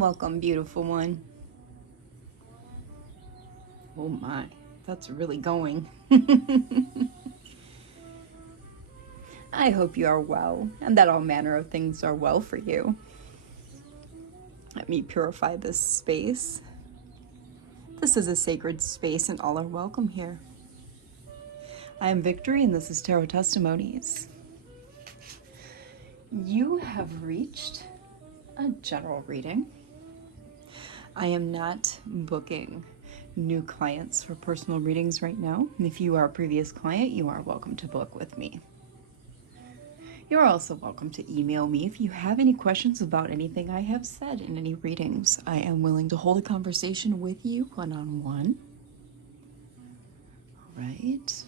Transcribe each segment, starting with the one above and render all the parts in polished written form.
welcome, beautiful one. Oh my, that's really going. I hope you are well, and that all manner of things are well for you. Let me purify this space. This is a sacred space, and all are welcome here. I am Victory, and this is Tarot Testimonies. You have reached a general reading. I am not booking new clients for personal readings right now. If you are a previous client, you are welcome to book with me. You're also welcome to email me if you have any questions about anything I have said in any readings. I am willing to hold a conversation with you one-on-one. All right.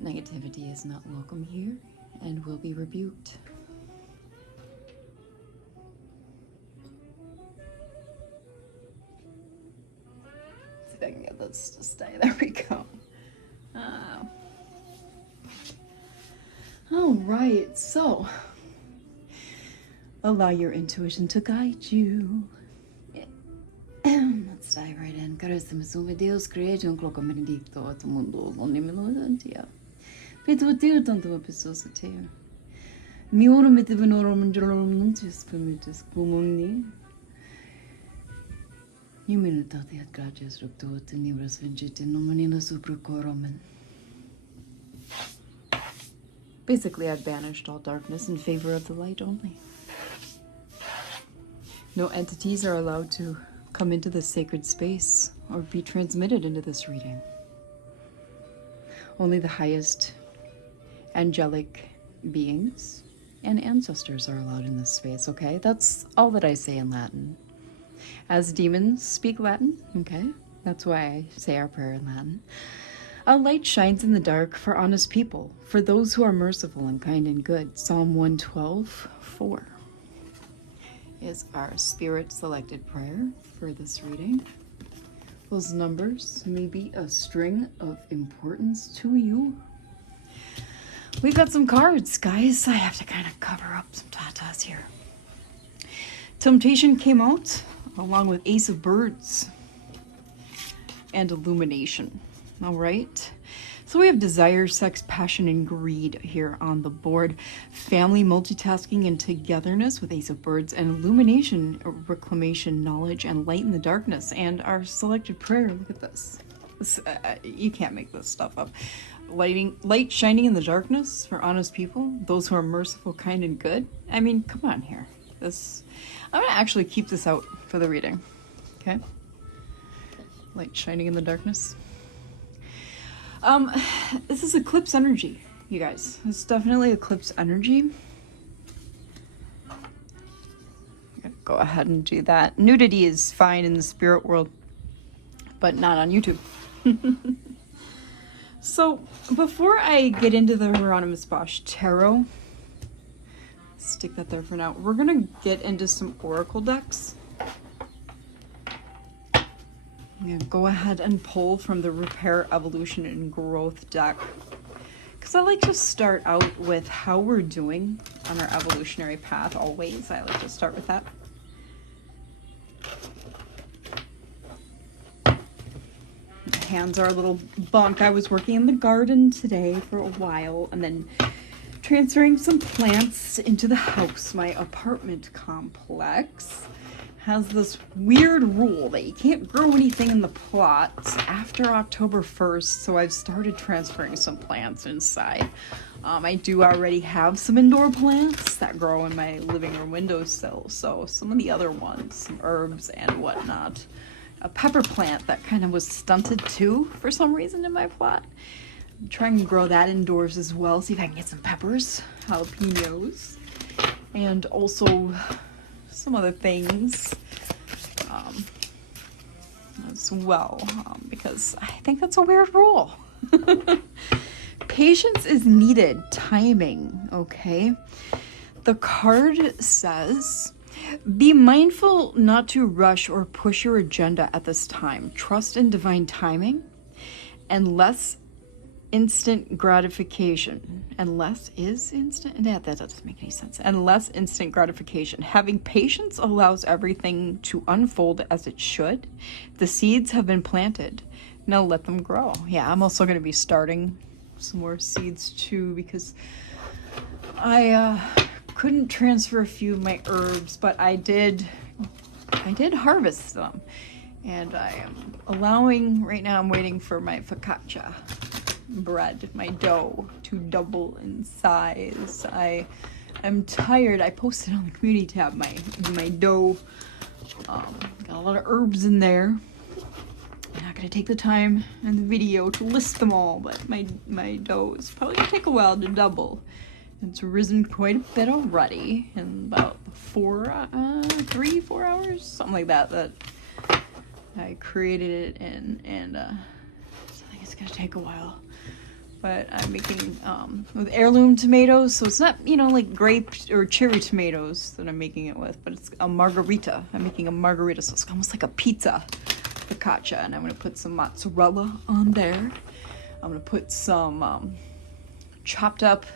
Negativity is not welcome here and will be rebuked. See if I can get this to stay. There we go. All right, so allow your intuition to guide you. Let's dive right in. Caríssimos, Deus criou colocou benedicto a todo mundo, onde me não dia. Feito teu tanto uma pessoa se ter. Mi oro me teve no oro mundial não te permites como ni. You mean that the gracias rupto te nibras vengete no manila super coromen. Basically, I've banished all darkness in favor of the light only. No entities are allowed to come into this sacred space or be transmitted into this reading. Only the highest angelic beings and ancestors are allowed in this space, okay? That's all that I say in Latin. As demons speak Latin, okay? That's why I say our prayer in Latin. A light shines in the dark for honest people, for those who are merciful and kind and good. Psalm 112:4 is our spirit selected prayer for this reading. Those numbers may be a string of importance to you. We've got some cards, guys. I have to kind of cover up some tatas here. Temptation came out along with Ace of Birds and Illumination. All right. So we have desire, sex, passion, and greed here on the board. Family, multitasking, and togetherness with Ace of Birds, and illumination, reclamation, knowledge, and light in the darkness. And our selected prayer, look at this. You can't make this stuff up. Light shining in the darkness for honest people, those who are merciful, kind, and good. I mean, come on here. I'm going to actually keep this out for the reading. Okay? Light shining in the darkness. This is eclipse energy, you guys. It's definitely eclipse energy. I'm gonna go ahead and do that. Nudity is fine in the spirit world, but not on YouTube. So, before I get into the Hieronymus Bosch Tarot, stick that there for now. We're gonna get into some oracle decks. I'm going to go ahead and pull from the Repair, Evolution, and Growth deck. Because I like to start out with how we're doing on our evolutionary path always. I like to start with that. My hands are a little bunk. I was working in the garden today for a while and then transferring some plants into the house. My apartment complex has this weird rule that you can't grow anything in the plot after October 1st, so I've started transferring some plants inside. I do already have some indoor plants that grow in my living room windowsill, so some of the other ones, some herbs and whatnot. A pepper plant that kind of was stunted too for some reason in my plot. I'm trying to grow that indoors as well, see if I can get some peppers, jalapenos, and also some other things as well, because I think that's a weird rule. Patience is needed, timing, okay? The card says, be mindful not to rush or push your agenda at this time. Trust in divine timing and less instant gratification and less is instant. Yeah, that doesn't make any sense. And less instant gratification. Having patience allows everything to unfold as it should. The seeds have been planted. Now let them grow. Yeah, I'm also going to be starting some more seeds too, because I couldn't transfer a few of my herbs, but I did harvest them. And I am allowing, right now I'm waiting for my focaccia bread, my dough, to double in size. I'm tired. I posted on the community tab my dough. Got a lot of herbs in there. I'm not gonna take the time in the video to list them all, but my dough is probably gonna take a while to double. It's risen quite a bit already in about 4 hours, something like that I created it in, and so I think it's gonna take a while. But I'm making with heirloom tomatoes, so it's not, like grape or cherry tomatoes that I'm making it with, but it's a margarita. I'm making a margarita, so it's almost like a pizza focaccia, and I'm gonna put some mozzarella on there. I'm gonna put some chopped up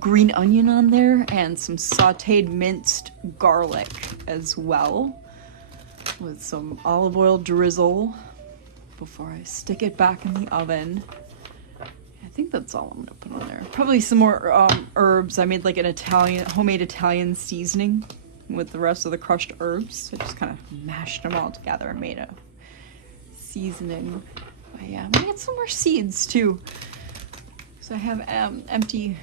green onion on there and some sauteed minced garlic as well, with some olive oil drizzle before I stick it back in the oven. I think that's all I'm gonna put on there. Probably some more herbs. I made like an homemade Italian seasoning with the rest of the crushed herbs. I just kind of mashed them all together and made a seasoning. But yeah, I'm gonna get some more seeds too. So I have empty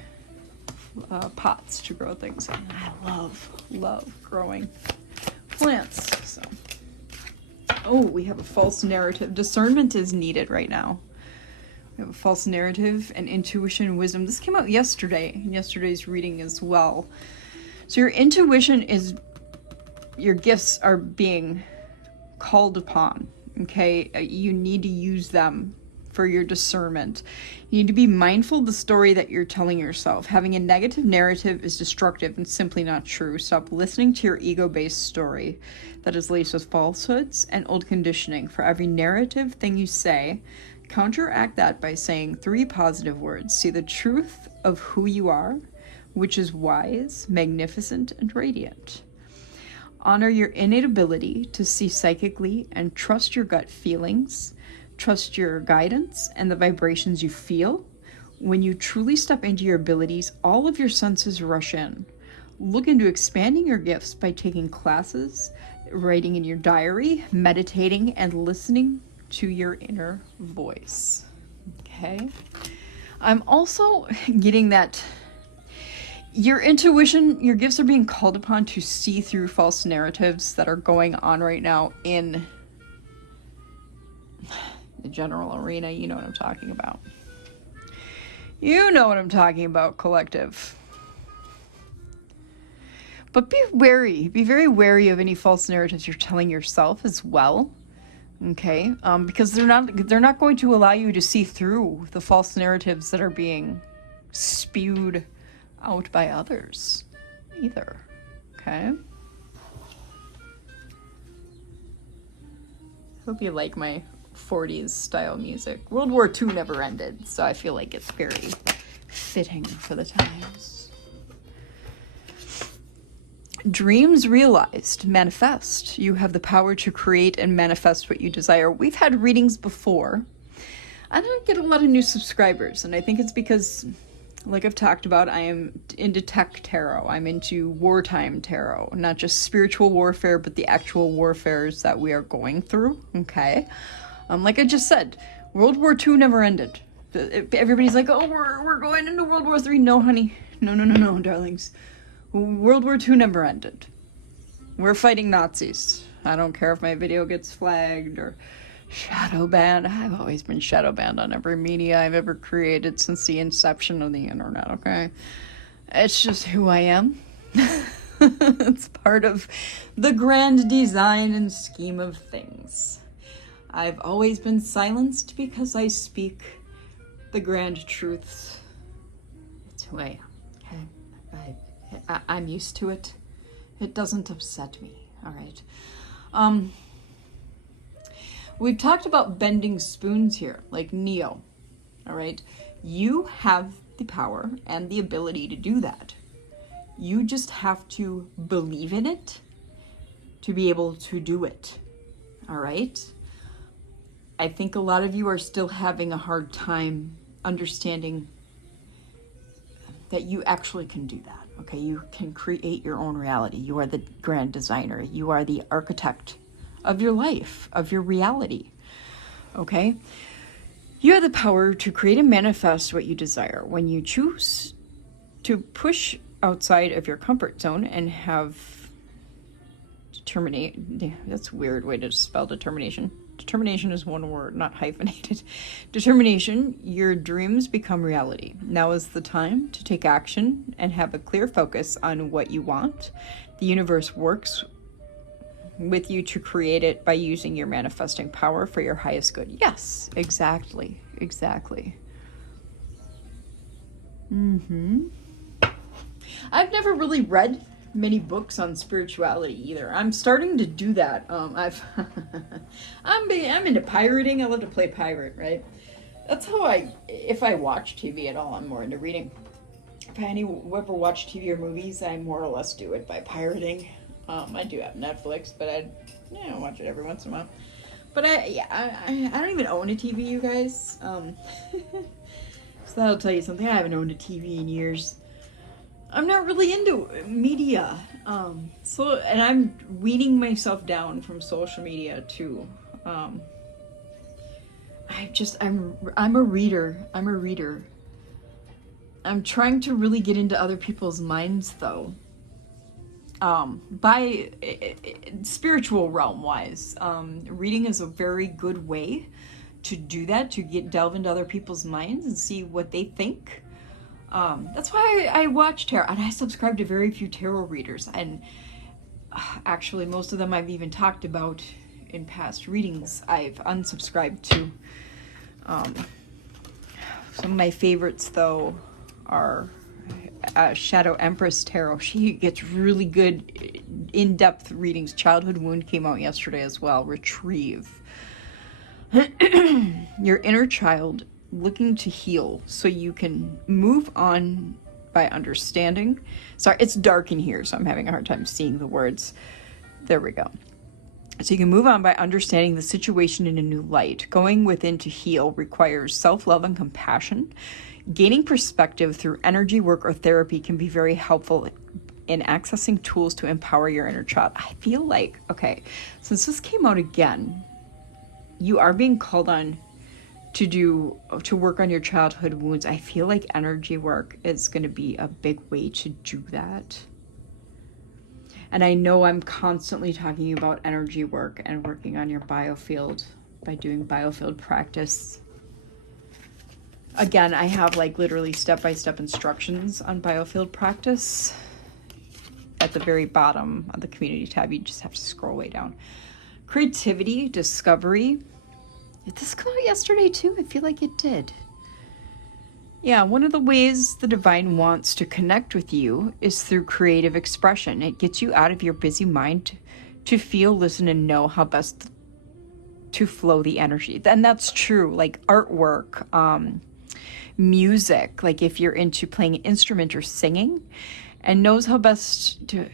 pots to grow things in. I love growing plants. So, we have a false narrative. Discernment is needed right now. We have a false narrative and intuition and wisdom. This came out yesterday, in yesterday's reading as well. So your intuition is, your gifts are being called upon, okay? You need to use them for your discernment. You need to be mindful of the story that you're telling yourself. Having a negative narrative is destructive and simply not true. Stop listening to your ego-based story that is laced with falsehoods and old conditioning. For every narrative thing you say, counteract that by saying 3 positive words. See the truth of who you are, which is wise, magnificent, and radiant. Honor your innate ability to see psychically and trust your gut feelings. Trust your guidance and the vibrations you feel. When you truly step into your abilities, all of your senses rush in. Look into expanding your gifts by taking classes, writing in your diary, meditating, and listening to your inner voice. Okay? I'm also getting that your intuition, your gifts are being called upon to see through false narratives that are going on right now in the general arena. You know what I'm talking about. You know what I'm talking about, collective. But be wary. Be very wary of any false narratives you're telling yourself as well. Okay? Because they're not going to allow you to see through the false narratives that are being spewed out by others either. Okay? Hope you like my 40s style music. World War II never ended, so I feel like it's very fitting for the times. Dreams realized, manifest. You have the power to create and manifest what you desire. We've had readings before. I don't get a lot of new subscribers, and I think it's because, like I've talked about, I am into tech tarot. I'm into wartime tarot, not just spiritual warfare, but the actual warfares that we are going through. Okay? Like I just said, World War II never ended. Everybody's like, oh, we're going into World War III. No, honey. No, darlings. World War II never ended. We're fighting Nazis. I don't care if my video gets flagged or shadow banned. I've always been shadow banned on every media I've ever created since the inception of the internet, okay? It's just who I am. It's part of the grand design and scheme of things. I've always been silenced because I speak the grand truths. It's who I am, okay? I'm used to it. It doesn't upset me, all right? We've talked about bending spoons here, like Neo, all right? You have the power and the ability to do that. You just have to believe in it to be able to do it, all right? I think a lot of you are still having a hard time understanding that you actually can do that, okay? You can create your own reality. You are the grand designer. You are the architect of your life, of your reality, okay? You have the power to create and manifest what you desire. When you choose to push outside of your comfort zone and have that's a weird way to spell determination. Determination is one word, not hyphenated. Determination, your dreams become reality. Now is the time to take action and have a clear focus on what you want. The universe works with you to create it by using your manifesting power for your highest good. Yes, exactly. I've never really read many books on spirituality either. I'm starting to do that. I'm into pirating. I love to play pirate, right? That's how if I watch TV at all, I'm more into reading. If I ever watch TV or movies, I more or less do it by pirating. I do have Netflix, but I watch it every once in a while. But I don't even own a TV, you guys. So that'll tell you something. I haven't owned a TV in years. I'm not really into media. And I'm weaning myself down from social media too. I'm a reader. I'm trying to really get into other people's minds though. By spiritual realm wise, reading is a very good way to do that, to delve into other people's minds and see what they think. That's why I watch tarot, and I subscribe to very few tarot readers, and actually most of them I've even talked about in past readings. I've unsubscribed to. Some of my favorites though are Shadow Empress Tarot. She gets really good in-depth readings. Childhood Wound came out yesterday as well. Retrieve. Your inner child looking to heal so you can move on by understanding. Sorry, it's dark in here, so I'm having a hard time seeing the words. There we go. So you can move on by understanding the situation in a new light. Going within to heal requires self-love and compassion. Gaining perspective through energy work or therapy can be very helpful in accessing tools to empower your inner child. I feel like, okay, since this came out again, you are being called on to work on your childhood wounds. I feel like energy work is going to be a big way to do that. And I know I'm constantly talking about energy work and working on your biofield by doing biofield practice. Again, I have like literally step-by-step instructions on biofield practice at the very bottom of the community tab. You just have to scroll way down. Creativity, discovery. Did this come out yesterday too? I feel like it did. Yeah, one of the ways the divine wants to connect with you is through creative expression. It gets you out of your busy mind to feel, listen, and know how best to flow the energy. And that's true, like artwork, music, like if you're into playing an instrument or singing, and knows how best to,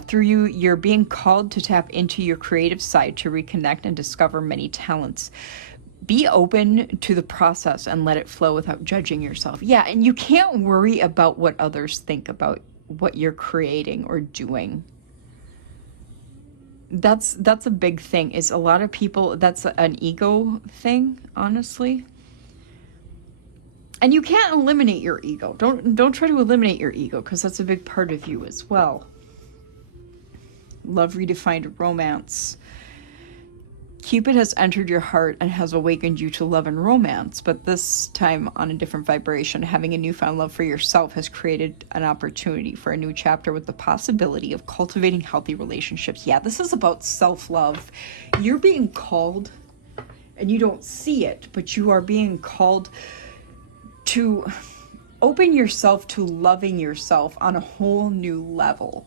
through you're being called to tap into your creative side to reconnect and discover many talents. Be open to the process and let it flow without judging yourself. Yeah, and you can't worry about what others think about what you're creating or doing. That's a big thing. Is a lot of people, that's an ego thing, honestly. And you can't eliminate your ego. Don't try to eliminate your ego, because that's a big part of you as well. Love redefined romance. Cupid has entered your heart and has awakened you to love and romance, but this time on a different vibration. Having a newfound love for yourself has created an opportunity for a new chapter with the possibility of cultivating healthy relationships. Yeah, this is about self-love. You're being called, and you don't see it, but you are being called to open yourself to loving yourself on a whole new level.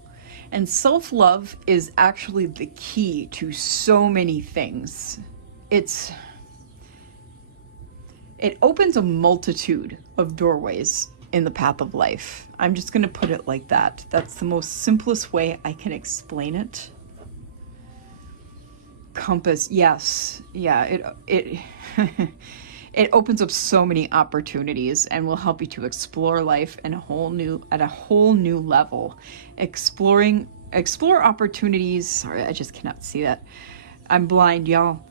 And self-love is actually the key to so many things. It's It opens a multitude of doorways in the path of life. I'm just going to put it like that. That's the most simplest way I can explain it. Compass, yes. Yeah, it it opens up so many opportunities and will help you to explore life at a whole new level. Explore opportunities. Sorry, I just cannot see that. I'm blind, y'all.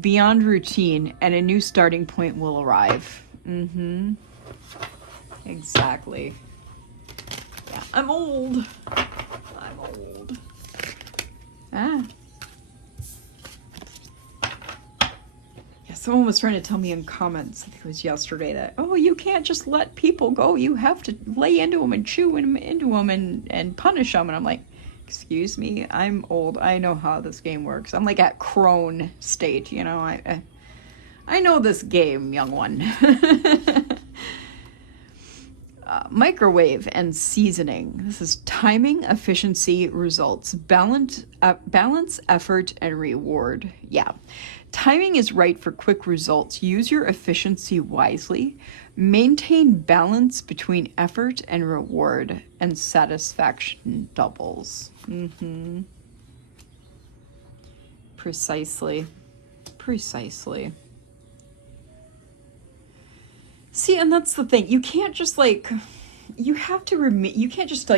Beyond routine, and a new starting point will arrive. Exactly. Yeah, I'm old. Yeah, someone was trying to tell me in comments, I think it was yesterday, that, oh, you can't just let people go. You have to lay into them and chew into them and punish them. And I'm like, excuse me, I'm old. I know how this game works. I'm like at crone state, you know. I know this game, young one. Microwave and seasoning. This is timing, efficiency, results, balance, effort, and reward. Yeah. Timing is right for quick results. Use your efficiency wisely. Maintain balance between effort and reward, and satisfaction doubles. Precisely. See, and that's the thing. You can't just you have to you can't just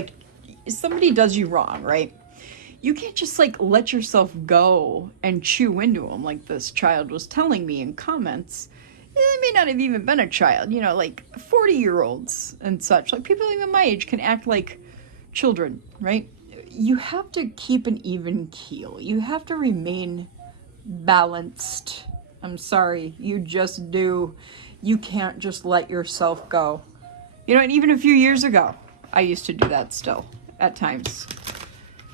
somebody does you wrong, right? You can't just let yourself go and chew into them like this child was telling me in comments. They may not have even been a child, 40-year-olds and such. People even my age can act like children, right? You have to keep an even keel. You have to remain balanced. I'm sorry, you just do. You can't just let yourself go. And even a few years ago, I used to do that still at times.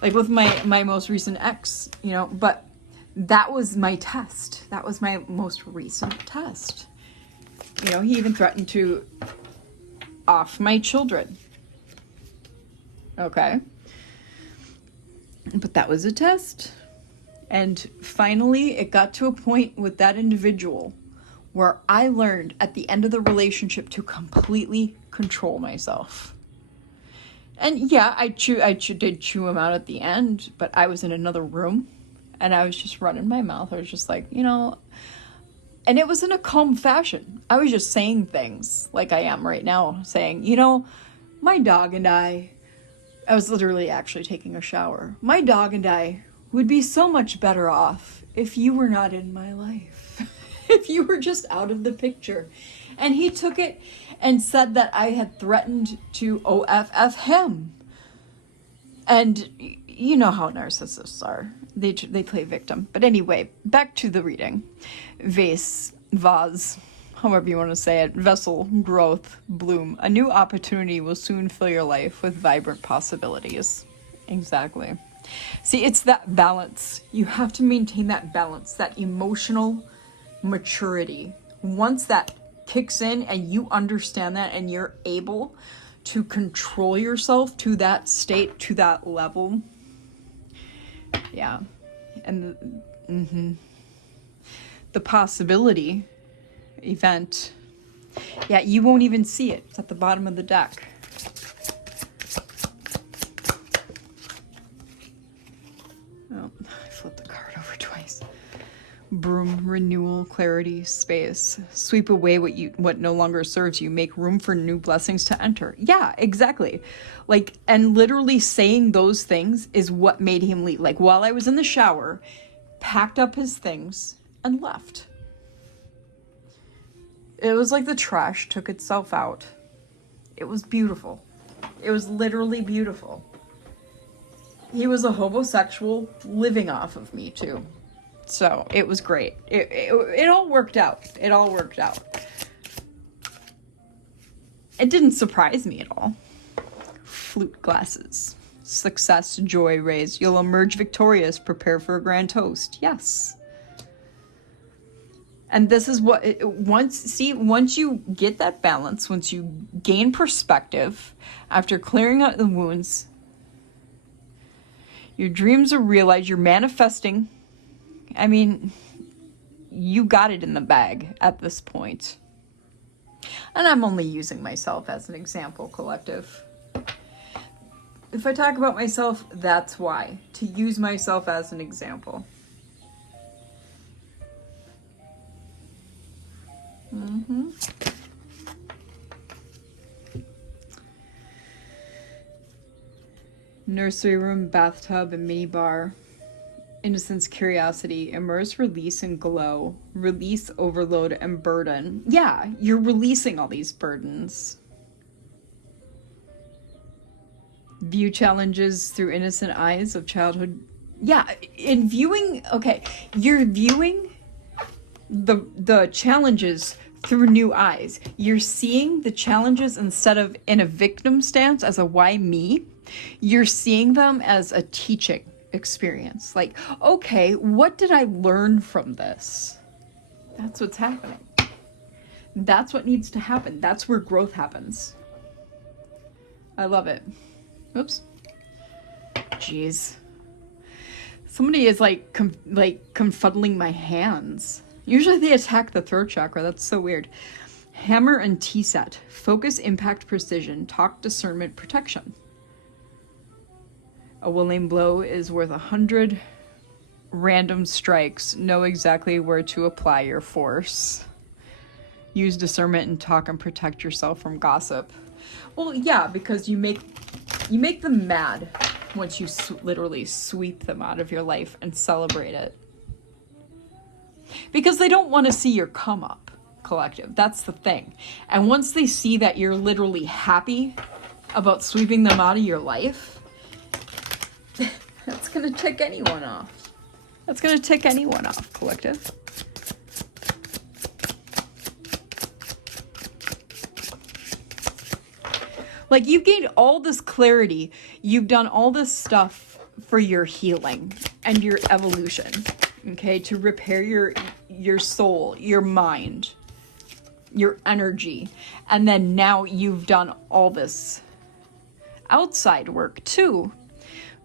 With my most recent ex, but that was my test. That was my most recent test. He even threatened to off my children. Okay. But that was a test. And finally, it got to a point with that individual where I learned at the end of the relationship to completely control myself. And yeah, I did chew him out at the end, but I was in another room and I was just running my mouth. I was just and it was in a calm fashion. I was just saying things like I am right now, saying, my dog and I was literally actually taking a shower. My dog and I would be so much better off if you were not in my life. If you were just out of the picture. And he took it and said that I had threatened to OFF him. And you know how narcissists are. They play victim. But anyway, back to the reading. Vase, however you want to say it, vessel, growth, bloom. A new opportunity will soon fill your life with vibrant possibilities. Exactly. See, it's that balance. You have to maintain that balance, that emotional maturity. Once that kicks in and you understand that and you're able to control yourself to that state, to that level. Yeah. And the possibility event, yeah, you won't even see it. It's at the bottom of the deck. Oh, I flipped the card over twice. Broom, renewal, clarity, space. Sweep away what no longer serves you. Make room for new blessings to enter. Yeah, exactly. And literally saying those things is what made him leave. While I was in the shower, packed up his things and left. It was like the trash took itself out. It was beautiful. It was literally beautiful. He was a homosexual living off of me too. So it was great. It all worked out. It all worked out. It didn't surprise me at all. Flute glasses. Success, joy, raise. You'll emerge victorious. Prepare for a grand toast. Yes. And this is what, once you get that balance, once you gain perspective, after clearing out the wounds, your dreams are realized, you're manifesting. I mean, you got it in the bag at this point. And I'm only using myself as an example, collective. If I talk about myself, that's why. To use myself as an example. Nursery room, bathtub, and mini bar. Innocence, curiosity, immerse, release, and glow. Release, overload, and burden. Yeah, you're releasing all these burdens. View challenges through innocent eyes of childhood. Yeah, in viewing, okay, you're viewing the challenges through new eyes. You're seeing the challenges instead of in a victim stance as a why me. You're seeing them as a teaching experience. Like, okay, what did I learn from this? That's what's happening. That's what needs to happen. That's where growth happens. I love it. Oops. Jeez. Somebody is like confuddling my hands. Usually they attack the throat chakra. That's so weird. Hammer and T-set. Focus, impact, precision. Talk, discernment, protection. A willing blow is worth 100 random strikes. Know exactly where to apply your force. Use discernment and talk and protect yourself from gossip. Well, yeah, because you make them mad once you literally sweep them out of your life and celebrate it. Because they don't want to see your come up, collective. That's the thing. And once they see that you're literally happy about sweeping them out of your life, that's going to tick anyone off. That's going to tick anyone off, collective. Like, you've gained all this clarity. You've done all this stuff for your healing and your evolution, okay? To repair your soul, your mind, your energy. And then now you've done all this outside work too.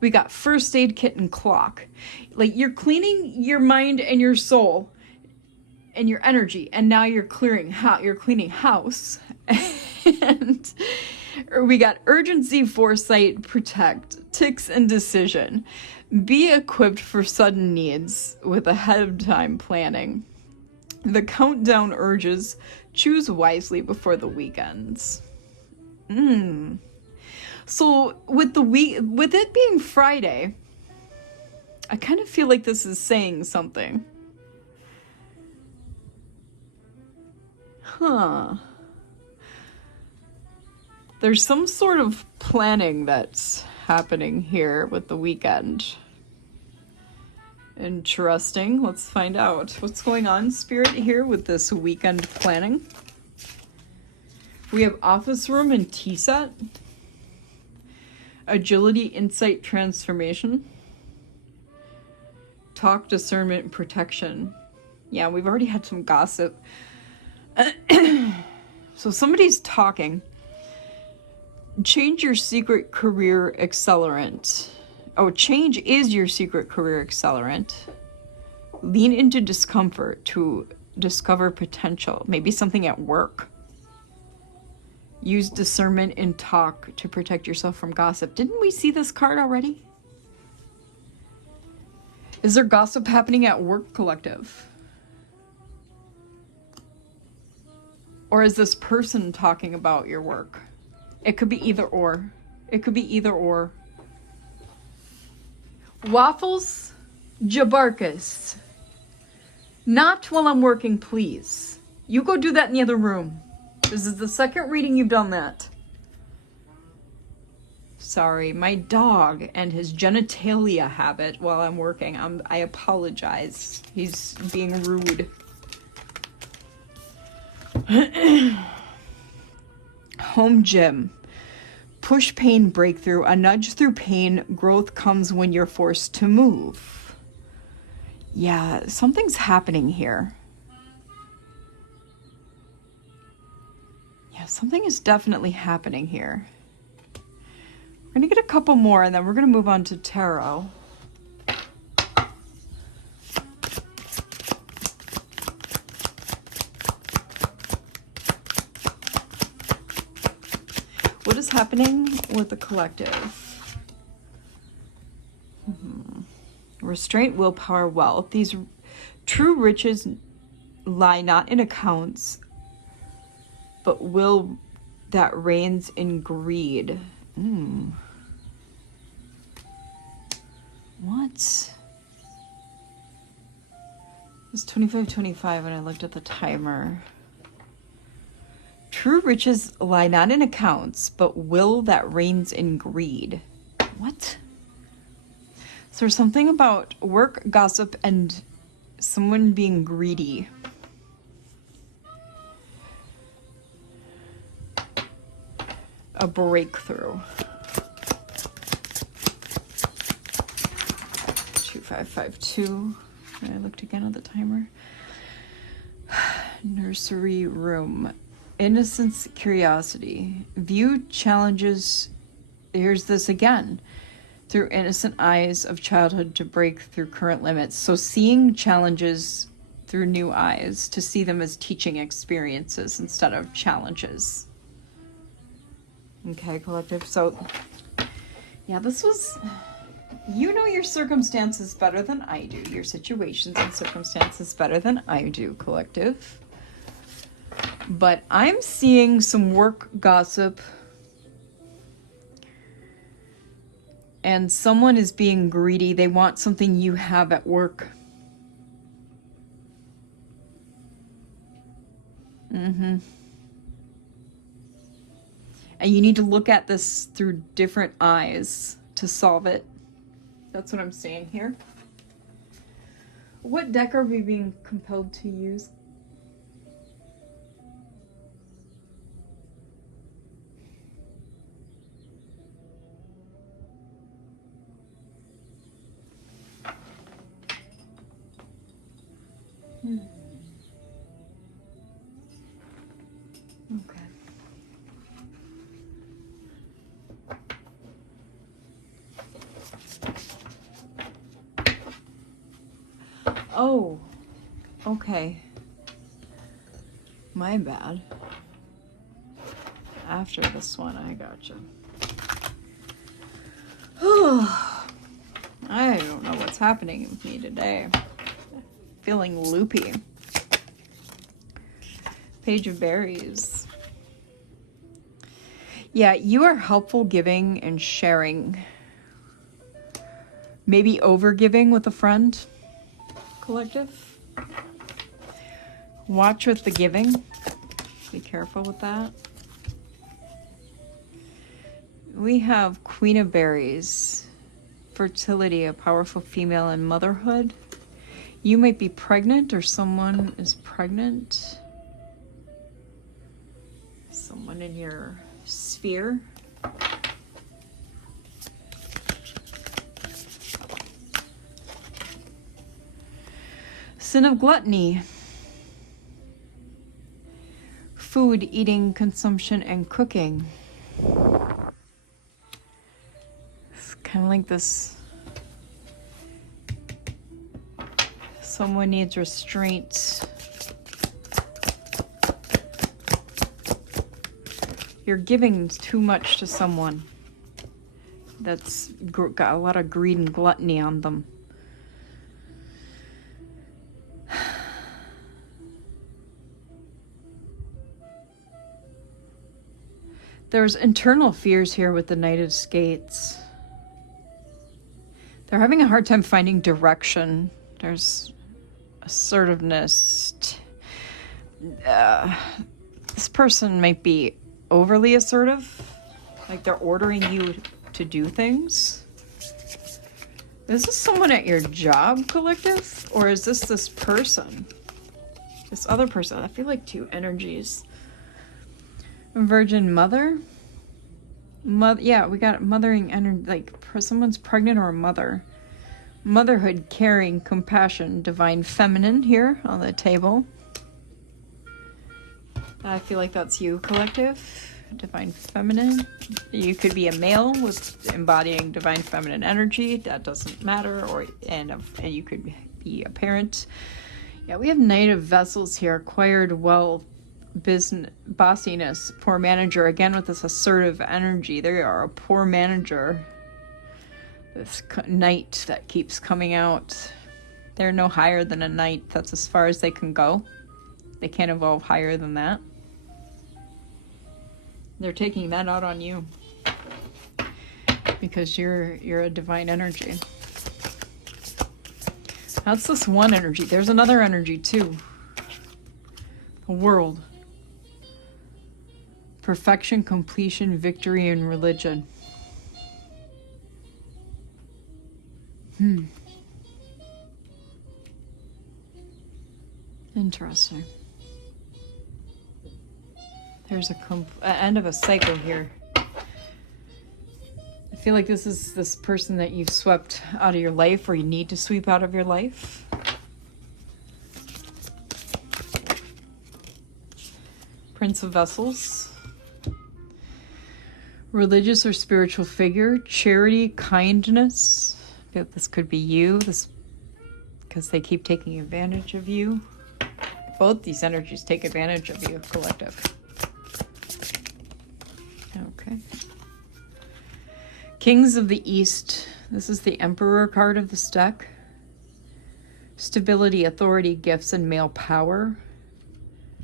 We got first aid kit and clock. Like, you're cleaning your mind and your soul and your energy. And now you're cleaning house. And we got urgency, foresight, protect, ticks, and decision. Be equipped for sudden needs with ahead of time planning. The countdown urges, choose wisely before the weekends. So with it being Friday, I kind of feel like this is saying something. There's some sort of planning that's happening here with the weekend. Interesting. Let's find out what's going on, Spirit, here with this weekend planning. We have office room and tea set. Agility, insight, transformation. Talk, discernment, and protection. Yeah, we've already had some gossip. So somebody's talking. Change your secret career accelerant. Oh, change is your secret career accelerant. Lean into discomfort to discover potential. Maybe something at work. Use discernment and talk to protect yourself from gossip. Didn't we see this card already? Is there gossip happening at work, collective? Or is this person talking about your work? It could be either or. It could be either or. Waffles, Jabarkas. Not while I'm working, please. You go do that in the other room. This is the second reading you've done that. Sorry, my dog and his genitalia habit while I'm working. I apologize. He's being rude. Home gym. Push pain breakthrough. A nudge through pain. Growth comes when you're forced to move. Yeah, something's happening here. Yeah, something is definitely happening here. We're going to get a couple more and then we're going to move on to tarot. is happening with the collective? Restraint, willpower, wealth. These true riches lie not in accounts, but will that reigns in greed. What? It's 25:25 when I looked at the timer. True riches lie not in accounts, but will that reigns in greed. What? So there's something about work, gossip, and someone being greedy. A breakthrough. 2552. And I looked again at the timer. Nursery room. Innocence, curiosity. View challenges. Here's this again. Through innocent eyes of childhood to break through current limits. So seeing challenges through new eyes, to see them as teaching experiences instead of challenges. Okay, collective. So, yeah, this was... You know your circumstances better than I do. Your situations and circumstances better than I do, collective. But I'm seeing some work gossip. And someone is being greedy. They want something you have at work. And you need to look at this through different eyes to solve it. That's what I'm saying here. What deck are we being compelled to use? Okay. Oh, okay. My bad. After this one, I gotcha. I don't know what's happening with me today. Feeling loopy. Page of berries. Yeah, you are helpful giving and sharing. Maybe over giving with a friend. Collective. Watch with the giving. Be careful with that. We have Queen of Berries. Fertility, a powerful female in motherhood. You might be pregnant or someone is pregnant. Someone in your sphere. Sin of gluttony. Food, eating, consumption, and cooking. It's kind of like this. Someone needs restraint. You're giving too much to someone that's got a lot of greed and gluttony on them. There's internal fears here with the Knight of Skates. They're having a hard time finding direction. There's assertiveness. This person might be overly assertive. Like they're ordering you to do things. Is this someone at your job, collective? Or is this person? This other person? I feel like two energies. Virgin mother? Yeah, we got mothering energy, like someone's pregnant or a mother. Motherhood, caring, compassion, divine feminine here on the table. I feel like that's you, collective. Divine feminine. You could be a male with embodying divine feminine energy. That doesn't matter. And you could be a parent. Yeah, we have Knight of Vessels here. Acquired wealth. business bossiness, poor manager. Again, with this assertive energy, they are a poor manager. This knight that keeps coming out. They're no higher than a knight. That's as far as they can go. They can't evolve higher than that. They're taking that out on you because you're a divine energy. That's this one energy. There's another energy too. A world. Perfection, completion, victory, and religion. Interesting. There's an end of a cycle here. I feel like this is this person that you've swept out of your life, or you need to sweep out of your life. Prince of Vessels. Religious or spiritual figure. Charity, kindness. I feel like this could be you. This, because they keep taking advantage of you. Both these energies take advantage of you, collective. Okay. Kings of the East. This is the Emperor card of this deck. Stability, authority, gifts, and male power.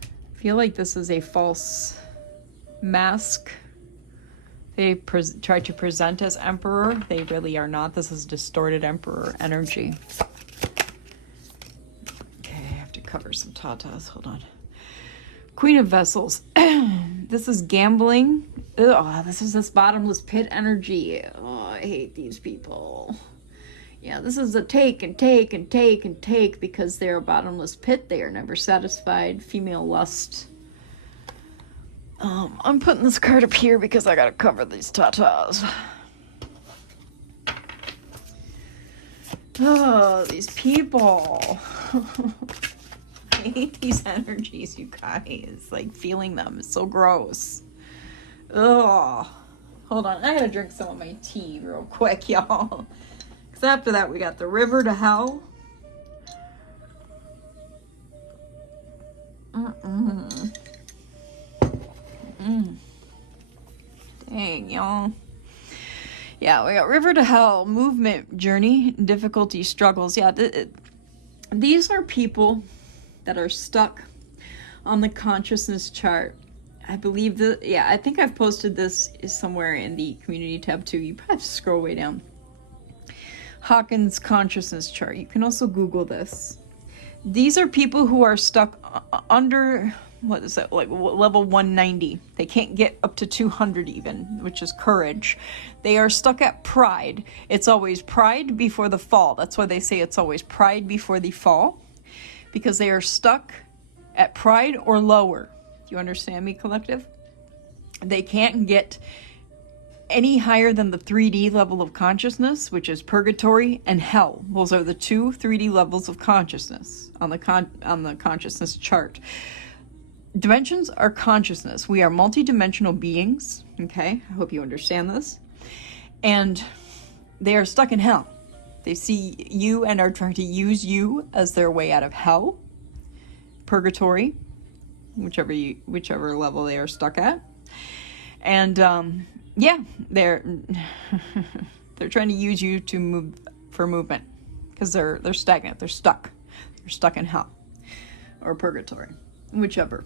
I feel like this is a false mask. They try to present as Emperor. They really are not. This is distorted Emperor energy. Okay, I have to cover some tatas. Hold on. Queen of Vessels. This is gambling. Oh, this is this bottomless pit energy. Oh, I hate these people. Yeah, this is a take and take and take and take because they're a bottomless pit. They are never satisfied. Female lust. I'm putting this card up here because I gotta cover these tatas. Oh, these people. I hate these energies, you guys. Like, feeling them is so gross. Ugh. Hold on, I gotta drink some of my tea real quick, y'all. Because after that, we got the river to hell. Dang, y'all. Yeah, we got river to hell, movement, journey, difficulty, struggles. Yeah, these are people that are stuck on the consciousness chart. I believe that, yeah, I think I've posted this somewhere in the community tab too. You probably have to scroll way down. Hawkins consciousness chart. You can also Google this. These are people who are stuck under, what is it, like level 190. They can't get up to 200 even, which is courage. They are stuck at pride. It's always pride before the fall. That's why they say it's always pride before the fall. Because they are stuck at pride or lower. Do you understand me, collective? They can't get any higher than the 3D level of consciousness, which is purgatory and hell. Those are the two 3D levels of consciousness on the consciousness chart. Dimensions are consciousness. We are multidimensional beings. Okay, I hope you understand this. And they are stuck in hell. They see you and are trying to use you as their way out of hell, purgatory, whichever level they are stuck at. And yeah, they're trying to use you to move for movement because they're stagnant. They're stuck. They're stuck in hell or purgatory, whichever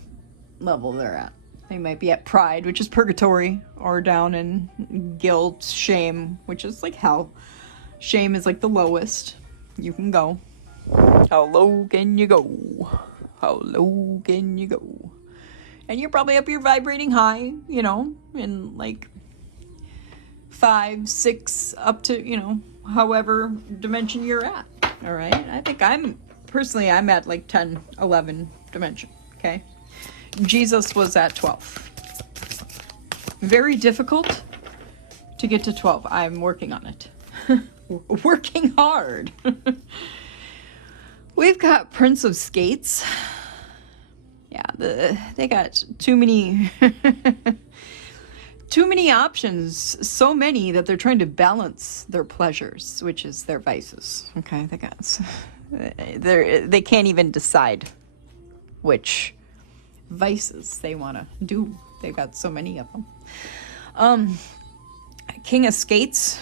level they're at. They might be at pride, which is purgatory, or down in guilt, shame, which is like hell. Shame is like the lowest you can go. How low can you go? How low can you go? And you're probably up here vibrating high, you know, in like 5, 6, up to, however dimension you're at. All right. I think I'm at like 10, 11 dimension. Okay. Jesus was at 12. Very difficult to get to 12. I'm working on it. Working hard. We've got Prince of Skates. Yeah, they got too many too many options, so many that they're trying to balance their pleasures, which is their vices. Okay, they can't even decide which vices they want to do. They've got so many of them. King of Skates.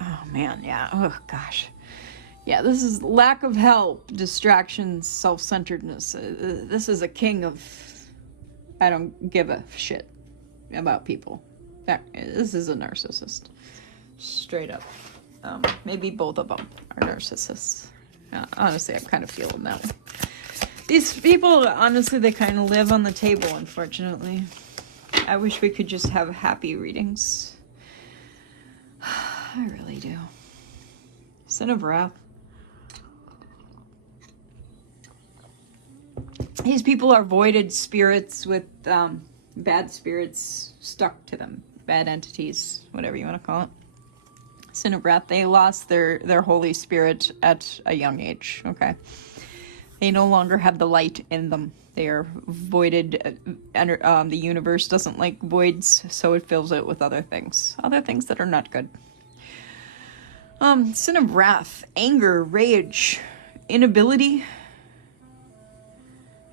Oh man, yeah. Oh gosh. Yeah, this is lack of help, distractions, self-centeredness. This is a king of I don't give a shit about people. This is a narcissist. Straight up. Maybe both of them are narcissists. Honestly, I'm kind of feeling that one. These people, honestly, they kind of live on the table, unfortunately. I wish we could just have happy readings. I really do. Sin of Wrath. These people are voided spirits with bad spirits stuck to them. Bad entities, whatever you want to call it. Sin of Wrath. They lost their Holy Spirit at a young age, okay? They no longer have the light in them. They are voided. The universe doesn't like voids, so it fills it with other things that are not good. Sin of Wrath, anger, rage, inability,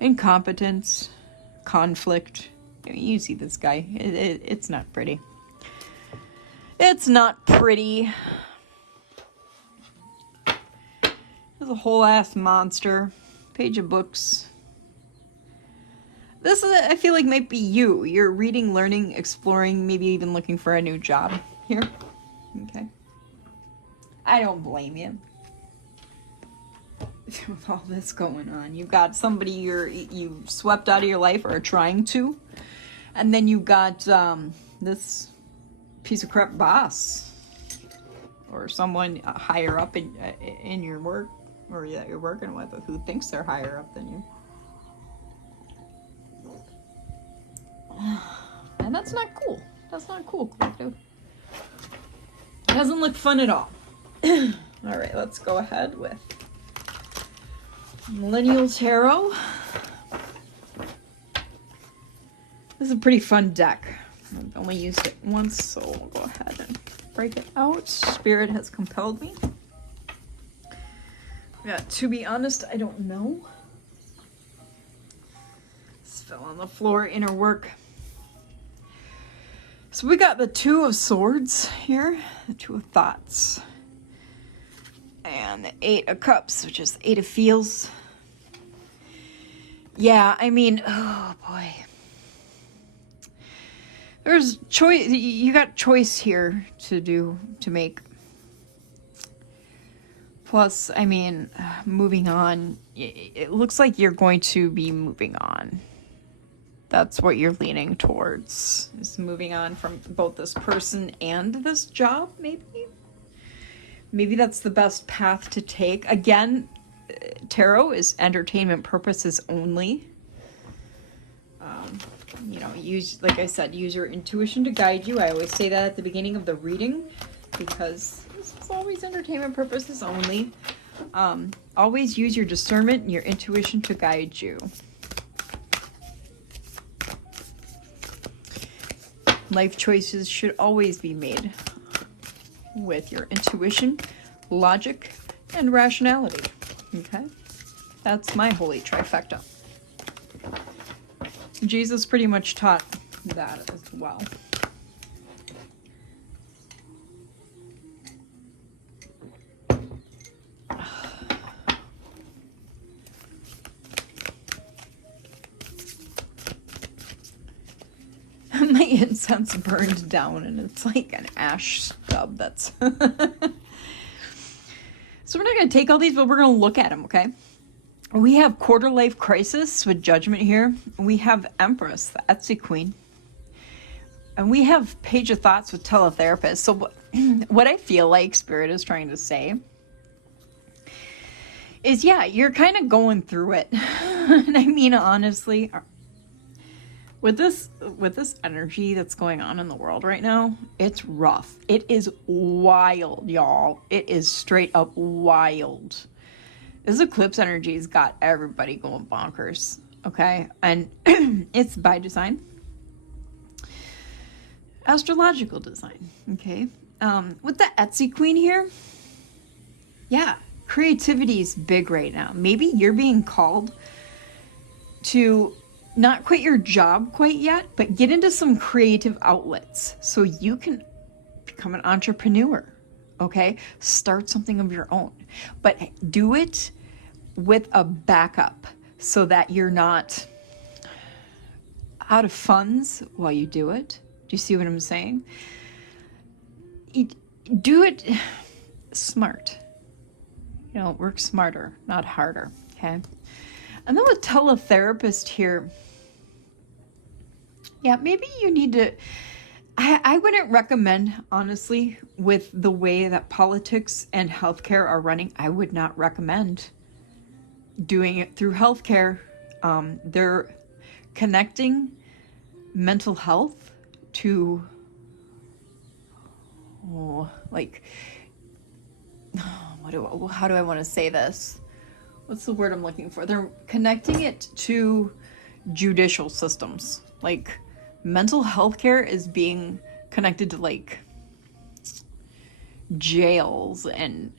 incompetence, conflict. You see this guy. It's not pretty. It's not pretty. There's a whole ass monster. Page of books. This is, I feel like, might be you. You're reading, learning, exploring, maybe even looking for a new job here. Okay. I don't blame you. With all this going on, you've got somebody you swept out of your life or are trying to, and then you got this piece of crap boss or someone higher up in your work or that you're working with who thinks they're higher up than you. And that's not cool. That's not cool, collective. It doesn't look fun at all. All right, let's go ahead with Millennial Tarot. This is a pretty fun deck. I've only used it once, so we'll go ahead and break it out. Spirit has compelled me. Yeah, to be honest, I don't know. This fell on the floor, inner work. So we got the Two of Swords here, the Two of Thoughts. And the Eight of Cups, which is the Eight of Feels. Yeah, I mean, oh boy. There's choice. You got choice here to make. Plus, I mean, moving on. It looks like you're going to be moving on. That's what you're leaning towards. Is moving on from both this person and this job, maybe? Maybe that's the best path to take. Again, tarot is entertainment purposes only. Use, like I said, use your intuition to guide you. I always say that at the beginning of the reading because this is always entertainment purposes only. Always use your discernment and your intuition to guide you. Life choices should always be made with your intuition, logic, and rationality. Okay? That's my holy trifecta. Jesus pretty much taught that as well. My incense burned down and it's like an ash stub that's... So we're not going to take all these, but we're going to look at them, okay? We have quarter life crisis with judgment here. We have Empress, the Etsy queen. And we have Page of Thoughts with teletherapist. So what I feel like Spirit is trying to say is, yeah, you're kind of going through it. And I mean, honestly, with this energy that's going on in the world right now, it's rough. It is wild, y'all. It is straight up wild. This eclipse energy's got everybody going bonkers, okay? And it's by design. Astrological design, okay? With the Etsy queen here, yeah, creativity is big right now. Maybe you're being called to not quit your job quite yet, but get into some creative outlets so you can become an entrepreneur. Okay? Start something of your own, but do it with a backup so that you're not out of funds while you do it. Do you see what I'm saying? Do it smart. You know, work smarter, not harder. Okay? And then with teletherapist here, yeah, maybe you need to, I wouldn't recommend, honestly, with the way that politics and healthcare are running, I would not recommend doing it through healthcare. They're connecting mental health to, how do I want to say this? What's the word I'm looking for? They're connecting it to judicial systems. Like, mental health care is being connected to like jails and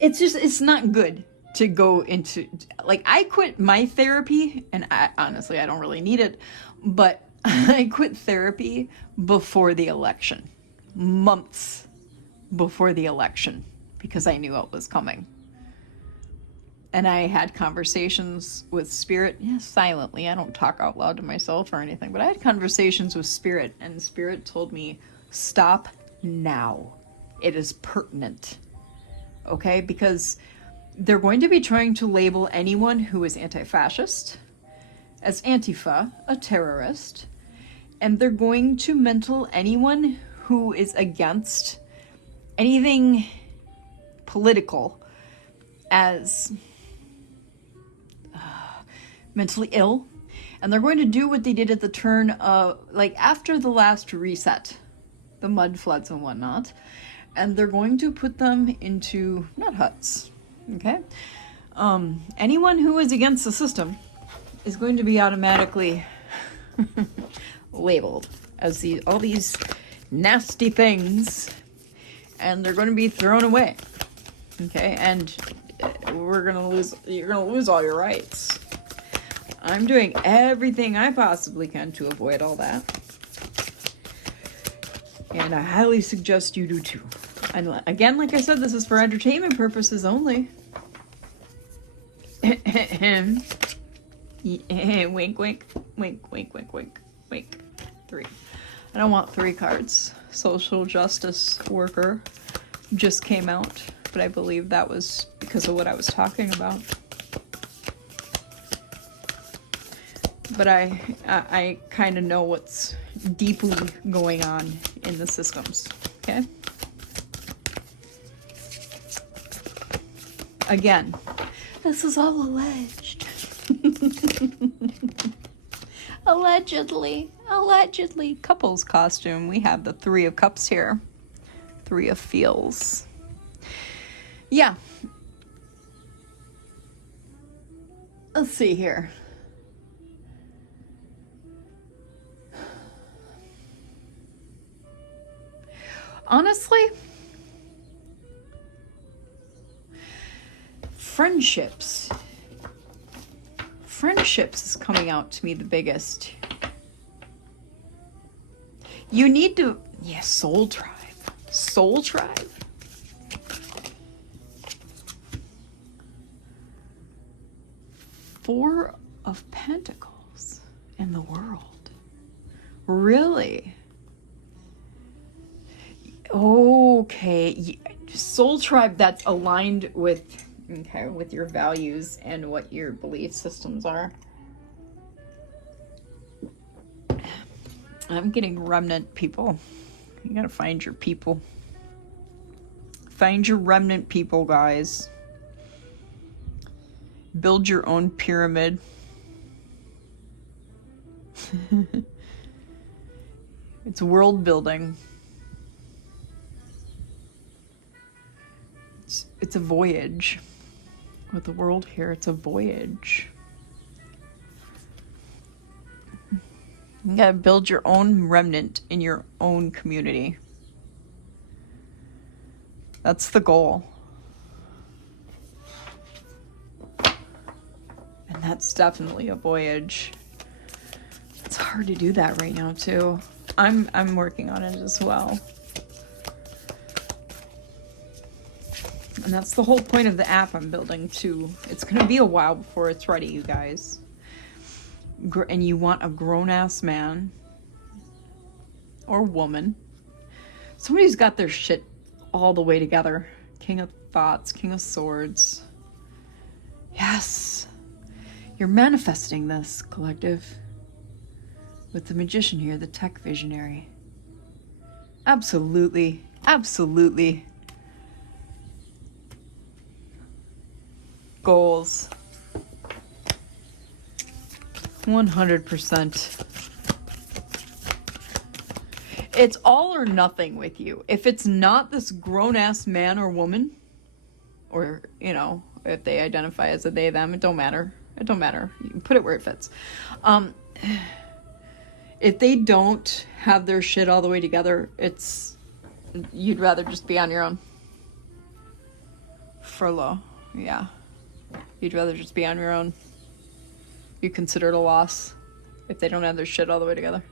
it's not good to go into, like, I quit my therapy, and I don't really need it, but I quit therapy before the election, months before the election, because I knew it was coming. And I had conversations with Spirit, silently. I don't talk out loud to myself or anything, but I had conversations with Spirit, and Spirit told me, stop now. It is pertinent. Okay? Because they're going to be trying to label anyone who is anti-fascist as Antifa, a terrorist, and they're going to mental anyone who is against anything political as mentally ill. And they're going to do what they did at the turn of, like, after the last reset, the mud floods and whatnot, and they're going to put them into nut huts. Okay? Anyone who is against the system is going to be automatically labeled as all these nasty things, and they're going to be thrown away. Okay? And you're going to lose all your rights. I'm doing everything I possibly can to avoid all that. And I highly suggest you do too. And again, like I said, this is for entertainment purposes only. Wink, wink, wink, wink, wink, wink, wink. 3. I don't want 3 cards. Social justice worker just came out, but I believe that was because of what I was talking about. But I kind of know what's deeply going on in the systems, okay? Again, this is all alleged. Allegedly. Couples costume. We have the 3 of Cups here. 3 of Feels. Yeah. Let's see here. Honestly, friendships is coming out to me the biggest. You need to, soul tribe. 4 of Pentacles in the world. Really? Okay, soul tribe that's aligned with your values and what your belief systems are. I'm getting remnant people. You gotta find your people. Find your remnant people, guys. Build your own pyramid. It's world building. It's a voyage. With the world here, it's a voyage. You gotta build your own remnant in your own community. That's the goal. that's definitely a voyage. It's hard to do that right now too. I'm working on it as well. And that's the whole point of the app I'm building too. It's gonna be a while before it's ready, you guys. And you want a grown-ass man or woman. Somebody who's got their shit all the way together. King of Thoughts, King of Swords. Yes. You're manifesting this, collective. With the magician here, the tech visionary. Absolutely. Absolutely. Goals. 100%. It's all or nothing with you. If it's not this grown-ass man or woman, or, you know, if they identify as a they, them, it don't matter. It don't matter. You can put it where it fits. If they don't have their shit all the way together, you'd rather just be on your own. Furlough. Yeah. You'd rather just be on your own. You consider it a loss if they don't have their shit all the way together.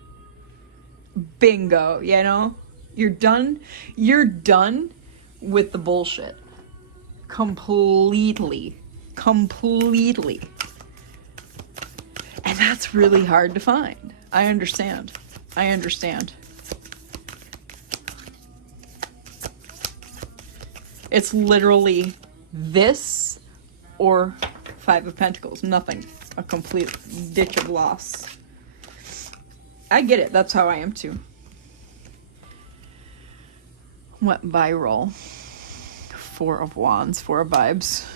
Bingo, you know? You're done with the bullshit. Completely. And that's really hard to find. I understand. It's literally this or Five of Pentacles. Nothing. A complete ditch of loss. I get it. That's how I am too. What viral? Four of Wands, Four of Vibes.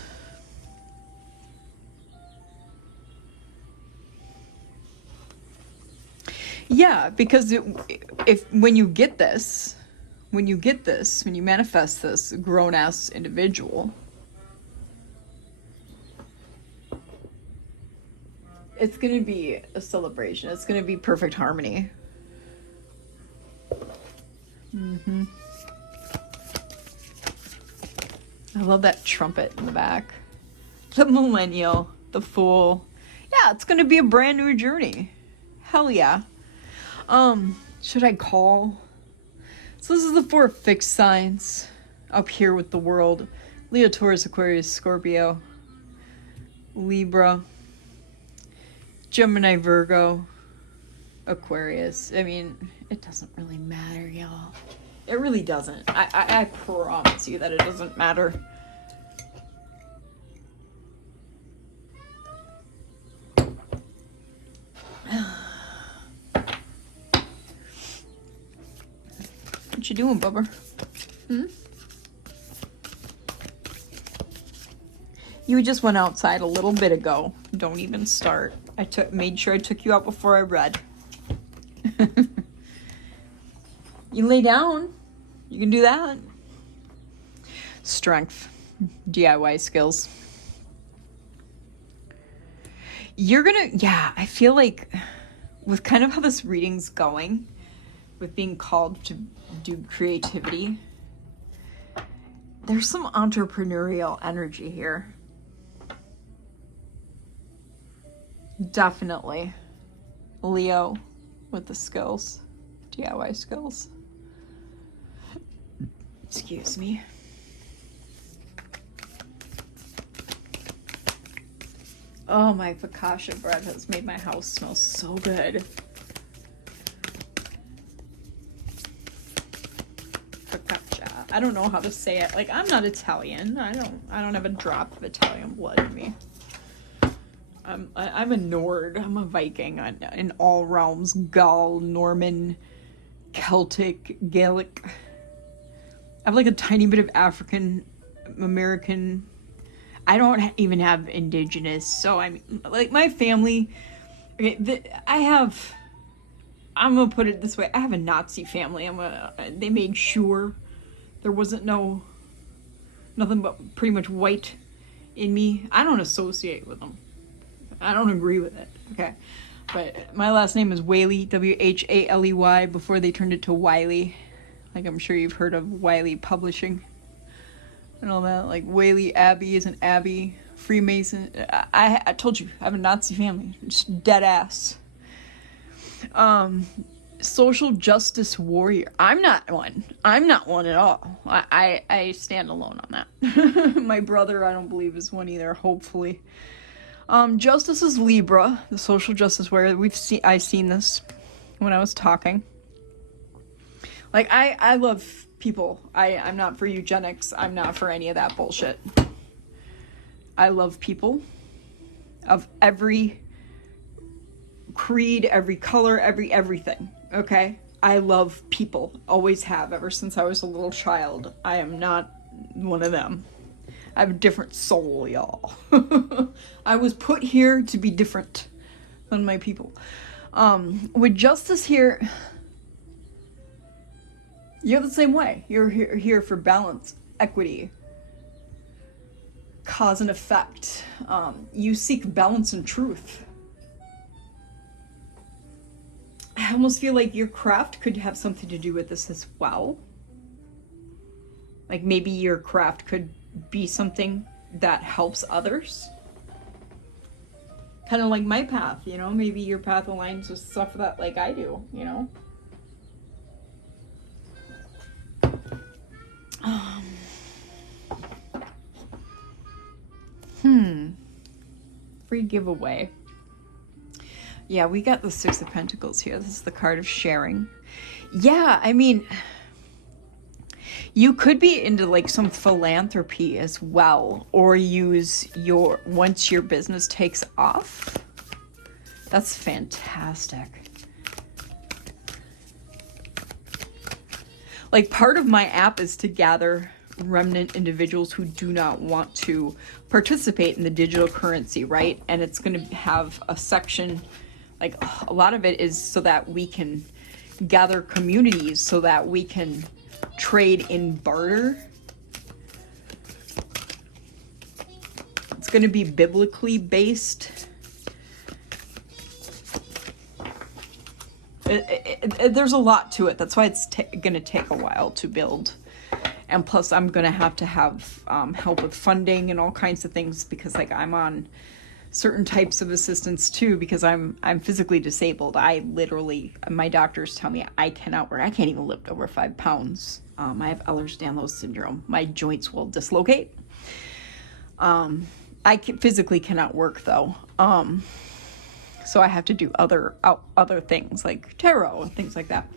Yeah, because when you manifest this grown-ass individual, it's going to be a celebration. It's going to be perfect harmony. I love that trumpet in the back. The millennial, the fool. Yeah, it's going to be a brand new journey. Hell yeah. Should I call? So this is the four fixed signs up here with the world. Leo, Taurus, Aquarius, Scorpio, Libra, Gemini, Virgo, Aquarius. I mean, it doesn't really matter, y'all. It really doesn't. I promise you that it doesn't matter. What you doing, Bubba? You just went outside a little bit ago. Don't even start. Made sure I took you out before I read. You lay down. You can do that. Strength. DIY skills. I feel like with kind of how this reading's going, with being called to do creativity, there's some entrepreneurial energy here. Definitely. Leo with the skills. DIY skills. Excuse me. Oh, my focaccia bread has made my house smell so good. Focaccia. I don't know how to say it. Like, I'm not Italian. I don't have a drop of Italian blood in me. I'm a Nord. I'm a Viking in all realms. Gaul, Norman, Celtic, Gaelic. I have like a tiny bit of African American. I don't even have indigenous. So I'm like my family. Okay, I'm gonna put it this way. I have a Nazi family. They made sure there wasn't nothing but pretty much white in me. I don't associate with them. I don't agree with it. Okay. But my last name is Whaley, Whaley, before they turned it to Wiley. Like, I'm sure you've heard of Wiley Publishing and all that. Like, Whaley Abbey isn't Abbey. Freemason. I told you, I have a Nazi family. Just dead ass. Social justice warrior. I'm not one. I'm not one at all. I stand alone on that. My brother, I don't believe, is one either, hopefully. Justice is Libra, the social justice warrior. I seen this when I was talking. Like, I love people. I'm not for eugenics. I'm not for any of that bullshit. I love people of every creed, every color, everything. Okay? I love people. Always have, ever since I was a little child. I am not one of them. I have a different soul, y'all. I was put here to be different than my people. With justice here, you're the same way. You're here for balance, equity, cause and effect. You seek balance and truth. I almost feel like your craft could have something to do with this as well. Like maybe your craft could be something that helps others. Kind of like my path, you know? Maybe your path aligns with stuff that like I do, you know? Free giveaway. Yeah, we got the Six of Pentacles here. This is the card of sharing. Yeah, I mean, you could be into like some philanthropy as well, or use once your business takes off. That's fantastic. Like, part of my app is to gather remnant individuals who do not want to participate in the digital currency, right? And it's going to have a section, like a lot of it is so that we can gather communities, so that we can trade in barter. It's going to be biblically based. There's a lot to it. That's why it's going to take a while to build. And plus, I'm going to have help with funding and all kinds of things, because like I'm on certain types of assistance too, because I'm physically disabled. I literally, my doctors tell me I cannot work. I can't even lift over 5 pounds. I have Ehlers-Danlos syndrome. My joints will dislocate. Physically cannot work though. So I have to do other things like tarot and things like that.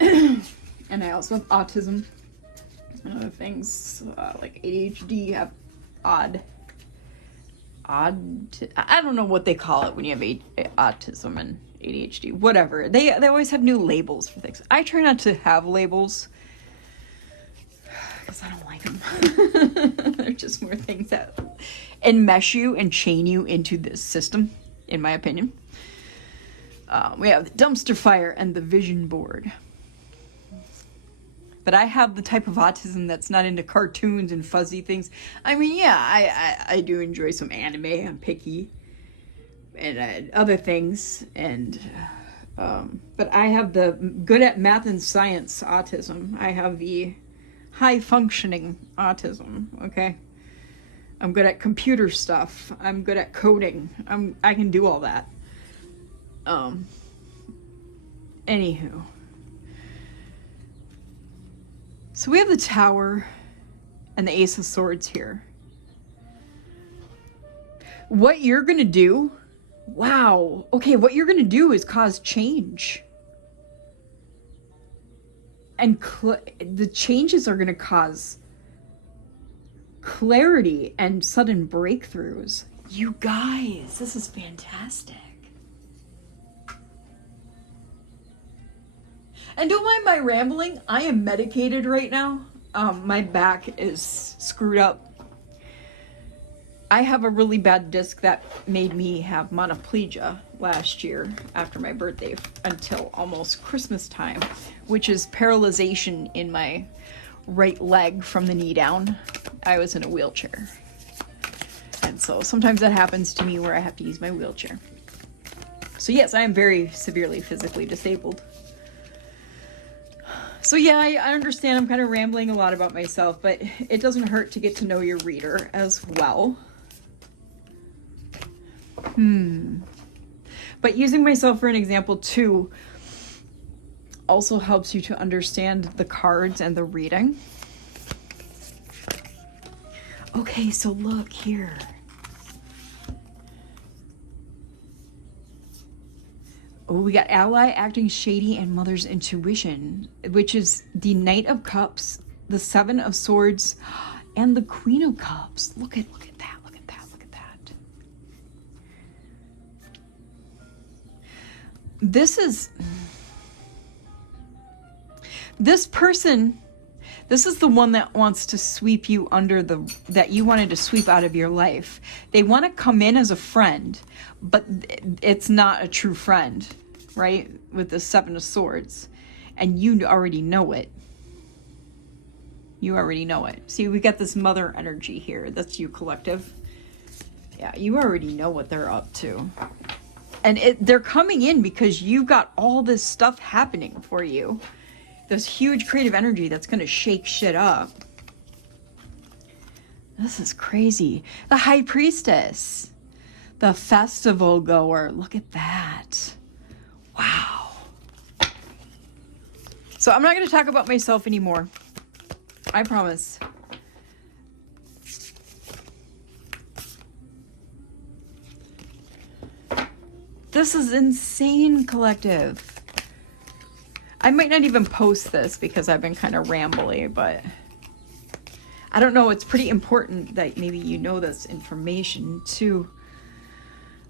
And I also have autism and other things like ADHD. Have odd. I don't know what they call it when you have autism and ADHD. Whatever. They always have new labels for things. I try not to have labels because I don't like them. They're just more things that enmesh you and chain you into this system, in my opinion. We have the dumpster fire and the vision board. But I have the type of autism that's not into cartoons and fuzzy things. I mean, yeah, I do enjoy some anime. I'm picky. And other things. And but I have the good at math and science autism. I have the high functioning autism, okay? I'm good at computer stuff. I'm good at coding. I can do all that. Anywho. So we have the Tower and the Ace of Swords here. What you're going to do, wow. Okay, what you're going to do is cause change. And the changes are going to cause clarity and sudden breakthroughs. You guys, this is fantastic. And don't mind my rambling. I am medicated right now. My back is screwed up. I have a really bad disc that made me have monoplegia last year after my birthday until almost Christmas time, which is paralyzation in my right leg from the knee down. I was in a wheelchair. And so sometimes that happens to me where I have to use my wheelchair. So yes, I am very severely physically disabled. So yeah, I understand I'm kind of rambling a lot about myself, but it doesn't hurt to get to know your reader as well. But using myself for an example too also helps you to understand the cards and the reading. Okay, so look here. Oh, we got ally acting shady and mother's intuition, which is the Knight of Cups, the Seven of Swords, and the Queen of Cups. Look at that, look at that, look at that. This person, this is the one that wants to sweep you under that you wanted to sweep out of your life. They want to come in as a friend, but it's not a true friend, right? With the Seven of Swords. And you already know it. You already know it. See, we got this mother energy here. That's you, collective. Yeah, you already know what they're up to. And they're coming in because you got all this stuff happening for you. This huge creative energy that's going to shake shit up. This is crazy. The High Priestess. The festival goer. Look at that. Wow. So I'm not going to talk about myself anymore. I promise. This is insane, collective. I might not even post this because I've been kind of rambly, but I don't know. It's pretty important that maybe you know this information too.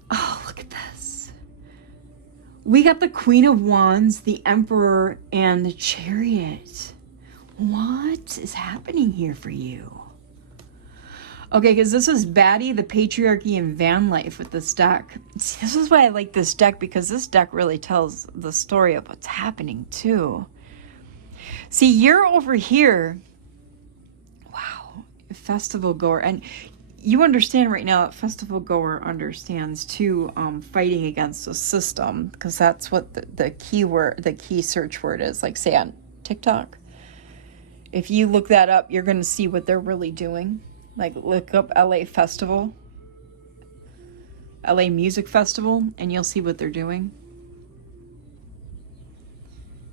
Oh, look at this. We got the Queen of Wands, the Emperor, and the Chariot. What is happening here for you? Okay, because this is Baddie, the Patriarchy, and Van Life with this deck. See, this is why I like this deck, because this deck really tells the story of what's happening too. See, you're over here. Wow, festival goer. And you understand right now that festival goer understands too, fighting against the system, because that's what the key search word is. Like, say on TikTok. If you look that up, you're going to see what they're really doing. Like, look up LA Festival, LA Music Festival, and you'll see what they're doing.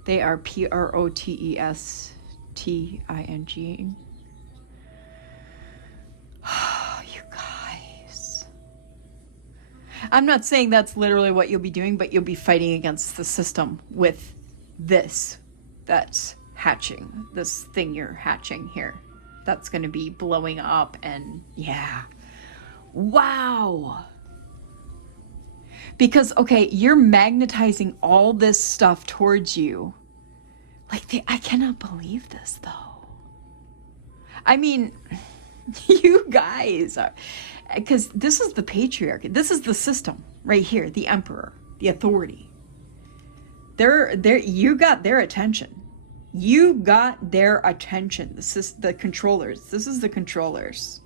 They are protesting. Oh, you guys. I'm not saying that's literally what you'll be doing, but you'll be fighting against the system with this. That's hatching. This thing you're hatching here. That's going to be blowing up, and yeah. Wow. Because, okay, you're magnetizing all this stuff towards you. Like, I cannot believe this, though. I mean, you guys are, because this is the patriarchy. This is the system right here, the emperor, the authority. You got their attention. You got their attention. This is the controllers. This is the controllers.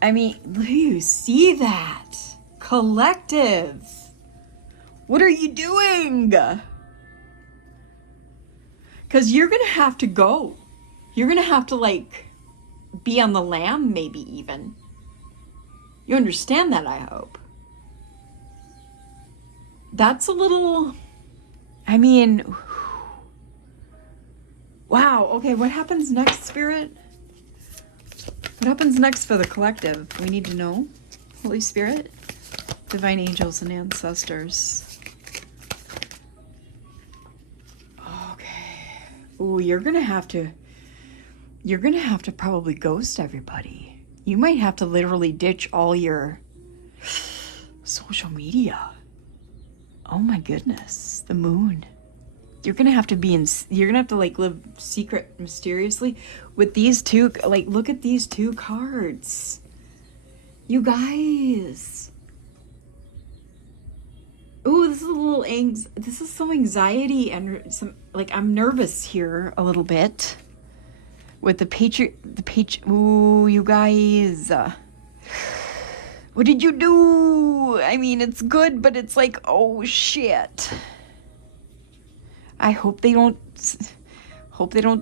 I mean, do you see that? Collective. What are you doing? Because you're going to have to go. You're going to have to, like, be on the lam, maybe even. You understand that, I hope. That's a little, I mean, wow. Okay, what happens next, Spirit? What happens next for the collective? We need to know. Holy Spirit, divine angels and ancestors. Okay. Ooh, you're gonna have to probably ghost everybody. You might have to literally ditch all your social media. Oh my goodness, the moon. You're gonna have to like live secret, mysteriously with these two. Like, look at these two cards, you guys. Ooh, this is a little this is some anxiety and some, like, I'm nervous here a little bit with the ooh, you guys. What did you do? I mean, it's good, but it's like, oh shit. I hope they don't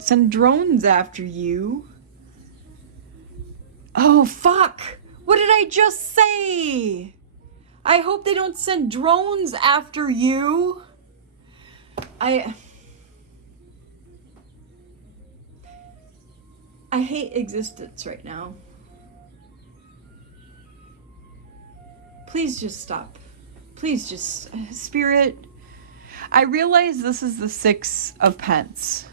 send drones after you. Oh fuck. What did I just say? I hope they don't send drones after you. I hate existence right now. Please just stop. Please just, Spirit. I realize this is the 6 of Pence.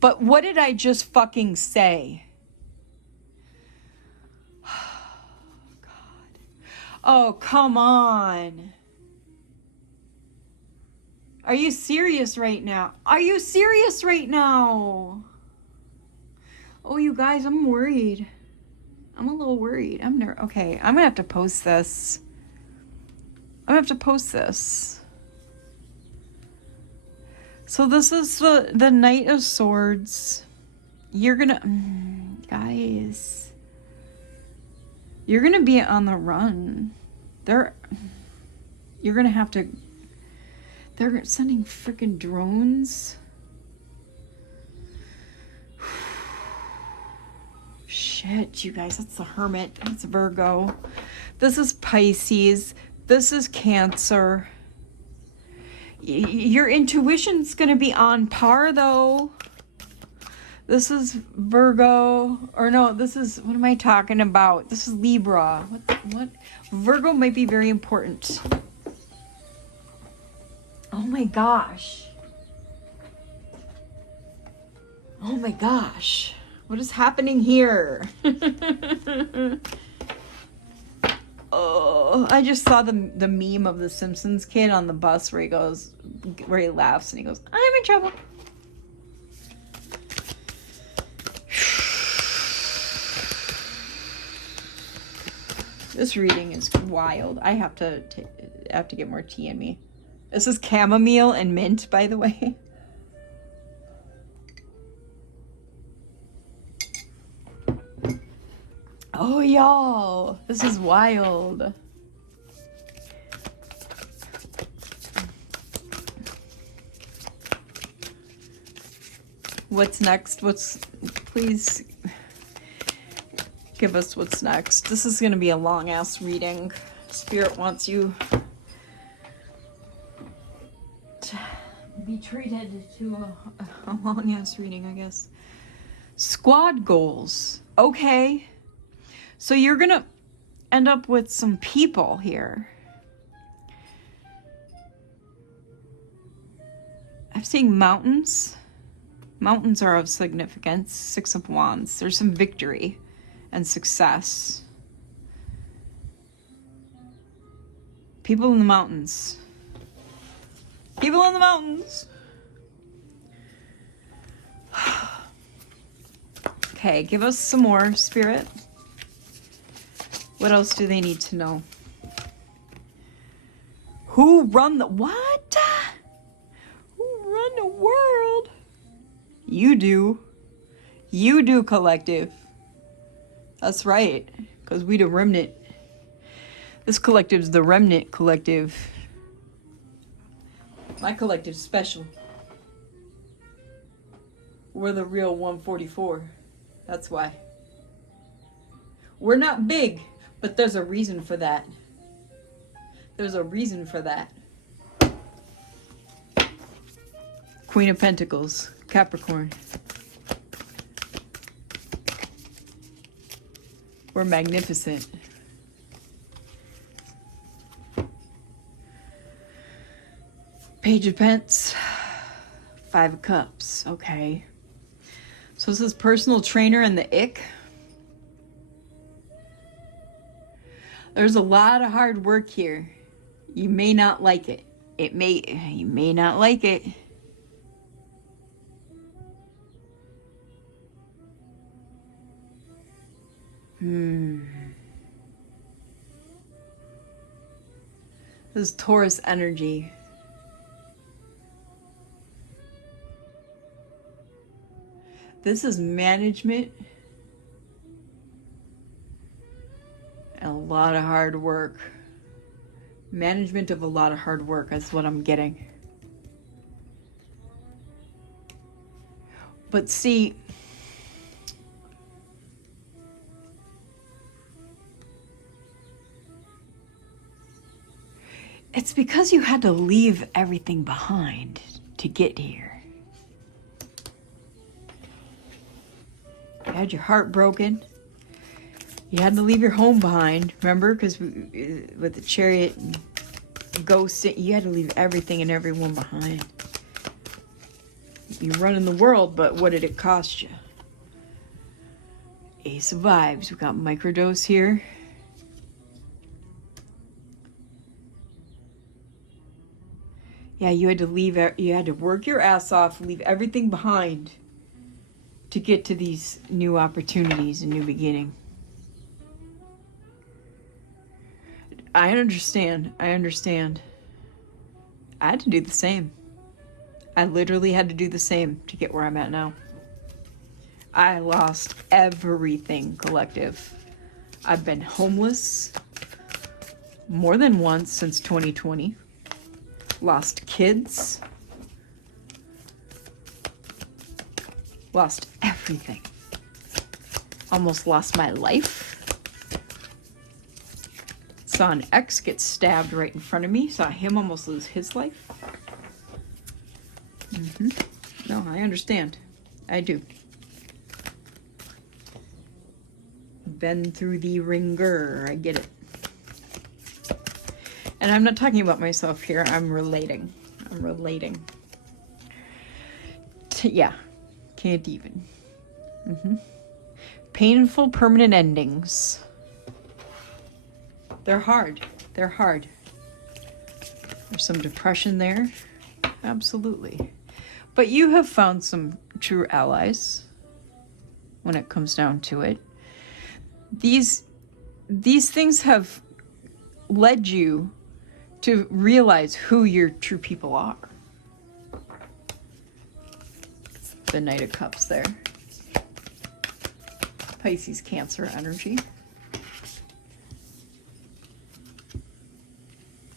But what did I just fucking say? God. Oh, come on. Are you serious right now? Are you serious right now? Oh, you guys, I'm worried. I'm a little worried. Okay, I'm gonna have to post this. So this is the Knight of Swords. You're gonna... guys. You're gonna be on the run. You're gonna have to... They're sending freaking drones. Shit, you guys, that's the Hermit. That's Virgo. This is Pisces. This is Cancer. Your intuition's going to be on par, though. This is Virgo. Or no, this is... What am I talking about? This is Libra. What? Virgo might be very important. Oh my gosh. Oh my gosh. What is happening here? Oh, I just saw the meme of the Simpsons kid on the bus where he laughs and he goes, I'm in trouble. This reading is wild. I have to get more tea in me. This is chamomile and mint, by the way. Oh, y'all, this is wild. What's next? Please give us what's next. This is going to be a long ass reading. Spirit wants you to be treated to a long ass reading, I guess. Squad goals. Okay. So you're going to end up with some people here. I'm seeing mountains. Mountains are of significance. 6 of Wands. There's some victory and success. People in the mountains. People in the mountains. Okay, give us some more, Spirit. What else do they need to know? Who run the... What? Who run the world? You do. You do, collective. That's right. Because we the remnant. This collective's the remnant collective. My collective's special. We're the real 144. That's why. We're not big. But there's a reason for that. There's a reason for that. Queen of Pentacles, Capricorn. We're magnificent. Page of Pence, 5 of Cups. Okay. So this is personal trainer and the ick. There's a lot of hard work here. You may not like it. You may not like it. This is Taurus energy. This is management. And a lot of hard work. Management of a lot of hard work is what I'm getting. But see, It's because you had to leave everything behind to get here. You had your heart broken. You had to leave your home behind, remember? Because with the chariot and ghost, you had to leave everything and everyone behind. You're running the world, but what did it cost you? Ace of Vibes. We got microdose here. Yeah, you had to leave. You had to work your ass off, leave everything behind to get to these new opportunities and new beginning. I understand. I had to do the same. I literally had to do the same to get where I'm at now. I lost everything, collective. I've been homeless more than once since 2020. Lost kids. Lost everything. Almost lost my life. Saw an ex get stabbed right in front of me. Saw him almost lose his life. No, I understand. I do. Been through the ringer. I get it. And I'm not talking about myself here. I'm relating. Yeah. Can't even. Painful permanent endings. They're hard. There's some depression there. Absolutely. But you have found some true allies when it comes down to it. These things have led you to realize who your true people are. The Knight of Cups there. Pisces, Cancer energy.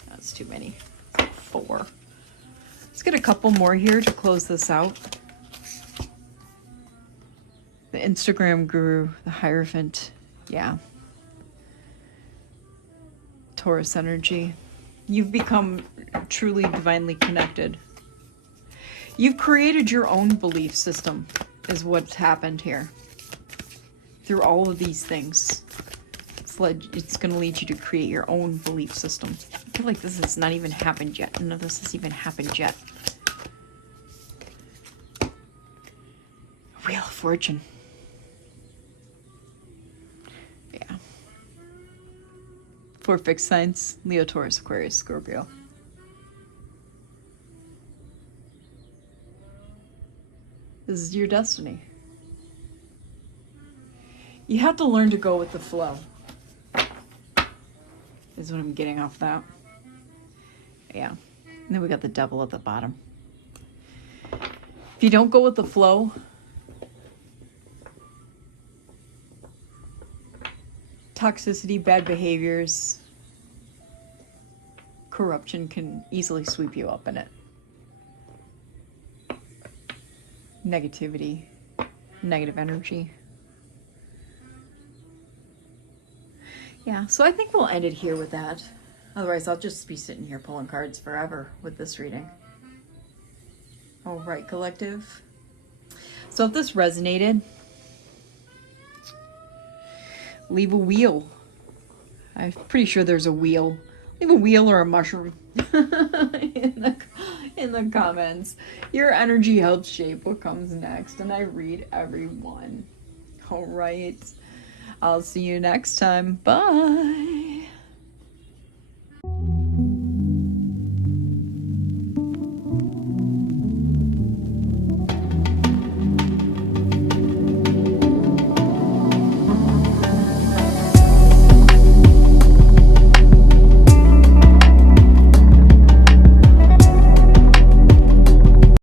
That's too many. 4. Let's get a couple more here to close this out. The Instagram guru, the Hierophant. Yeah. Taurus energy. You've become truly divinely connected. You've created your own belief system, is what's happened here. Through all of these things. It's going to lead you to create your own belief system. I feel like this has not even happened yet. None of this has even happened yet. Wheel of Fortune. Yeah. 4 fixed signs. Leo, Taurus, Aquarius, Scorpio. This is your destiny. You have to learn to go with the flow. Is what I'm getting off that. Yeah. And then we got the Devil at the bottom. If you don't go with the flow, toxicity, bad behaviors, corruption can easily sweep you up in it. Negativity, negative energy. Yeah, so I think we'll end it here with that. Otherwise, I'll just be sitting here pulling cards forever with this reading. All right, collective. So if this resonated, leave a wheel. I'm pretty sure there's a wheel. Leave a wheel or a mushroom in the comments. Your energy helps shape what comes next, and I read everyone. All right. I'll see you next time. Bye.